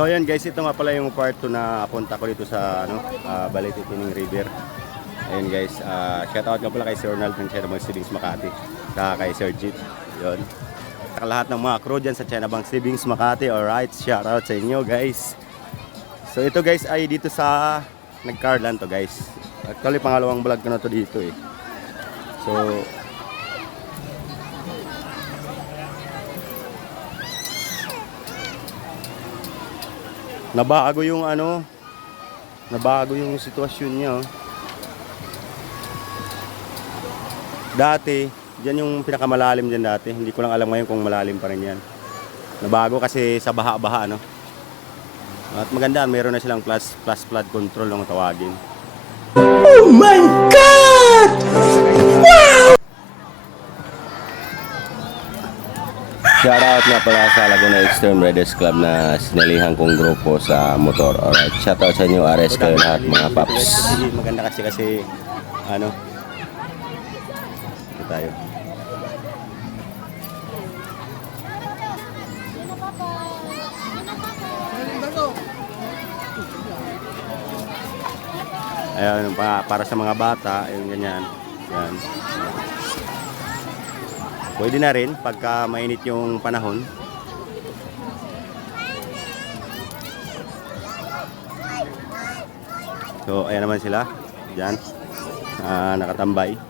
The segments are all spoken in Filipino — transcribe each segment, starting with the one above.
So ayan guys, ito nga pala yung part 2 na punta ko dito sa Balete Tining River. Ayan guys, shoutout nga pala kay Sir Ronald ng China Bank Savings Makati, saka kay Sir Jeep. Yun. Sa lahat ng mga crew dyan sa China Bank Savings Makati, alright, shoutout sa inyo guys. So ito guys ay dito sa Nagcarlan to guys. Actually pangalawang vlog ko na to dito eh. So nabago yung nabago yung sitwasyon niya. Dati, diyan yung pinakamalalim diyan dati. Hindi ko lang alam ngayon kung malalim pa rin yan. Nabago kasi sa baha-baha, no? At maganda, meron na silang plus flood control ng tawagin. Oh my God! Wow! Shoutout nga pala sa Laguna Extreme Riders Club na sinalihan kong grupo sa motor. Alright, shoutout sa inyo, RS kayo lahat mga paps. Maganda kasi ito tayo. Ayan, para sa mga bata, yung ganyan. Yan. Pwede na rin pagka mainit yung panahon. So ayan naman sila diyan, nakatambay.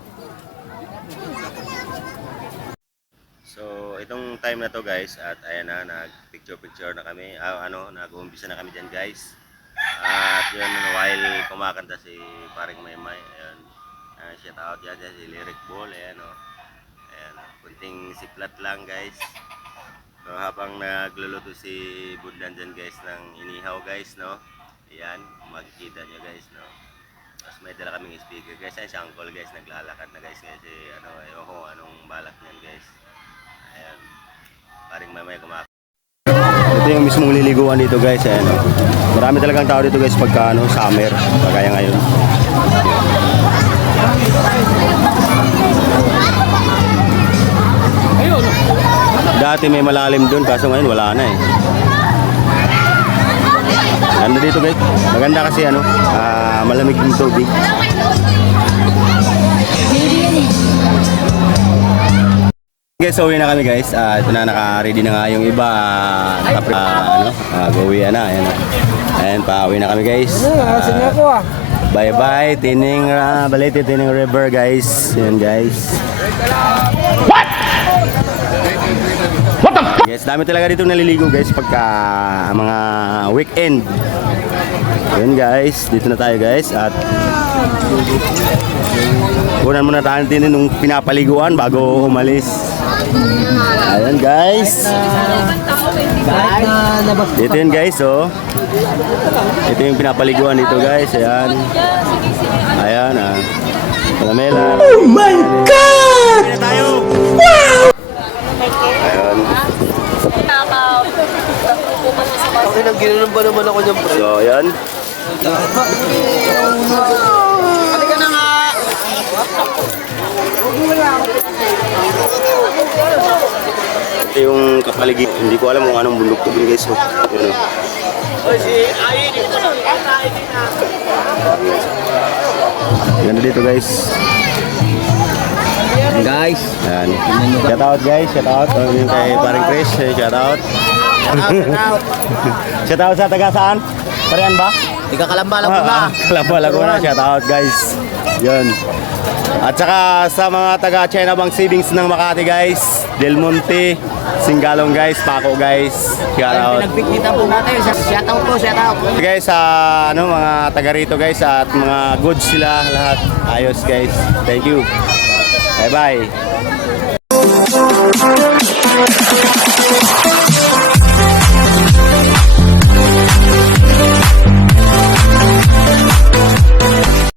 So itong time na to guys, at ayan na, nag-picture na kami. Nag-uumpisa na kami diyan guys. At yun, while kumakanta si Paring Maymay, ayan, shout out yan si Lyric Ball, ayan o. Ayan, kunting siklat lang guys. So habang nagluluto si Budlan dyan guys ng inihaw guys, no. Ayan, makikita nyo guys, no. Tapos may dala kaming speaker guys. Ayan si Uncle guys, naglalakad na guys kasi ewan ko anong balak niyan guys. Ayan, Paring Maymay kumakanta. Ito yung mismong liliguan dito guys, ayan o. Marami talagang tao dito guys pagka summer, kagaya ngayon. Dati may malalim doon, kaso ngayon wala na eh. Ganda dito guys. Maganda kasi malamig yung tubig. Guys, so uwi na kami guys. Ito na, naka-ready na nga yung iba. Gawin na. Ayan na. Ayan, pauwi na kami guys. Bye bye, Balete Tining River guys. Ayan guys. What? Guys, dami talaga dito naliligo guys pagka mga weekend. Ayan guys, dito na tayo guys. At kunan muna tayo nung pinapaliguan bago umalis. Ayan guys. Dito yun guys, oh. Ito yung pinapaliguan dito guys. Ayan. Ayan Palamela. Oh my God! Ayan tayo. Wow! Ayan. Okay, nag-ginanon ba naman ako dyan, bro? So, ayan. Halika na nga! Ito yung kapaligid. Hindi ko alam kung anong bundok to guys. So, ayan. Ganda dito guys. Guys, Ayan. Shout out guys, shout out. Yung kay Paring Chris, shout out. Shout out sa taga saan? Parian ba? Tiga Kalamba lang po na. Kalamba Laguna, shout out guys. Yun. At saka sa mga taga China Bank Savings ng Makati guys, Del Monte, Singalong guys, Paco guys, shout out. Pinagpikita po natin, shout out po, shout out. Guys, mga taga rito guys, at mga goods sila lahat. Ayos guys. Thank you. Bye bye.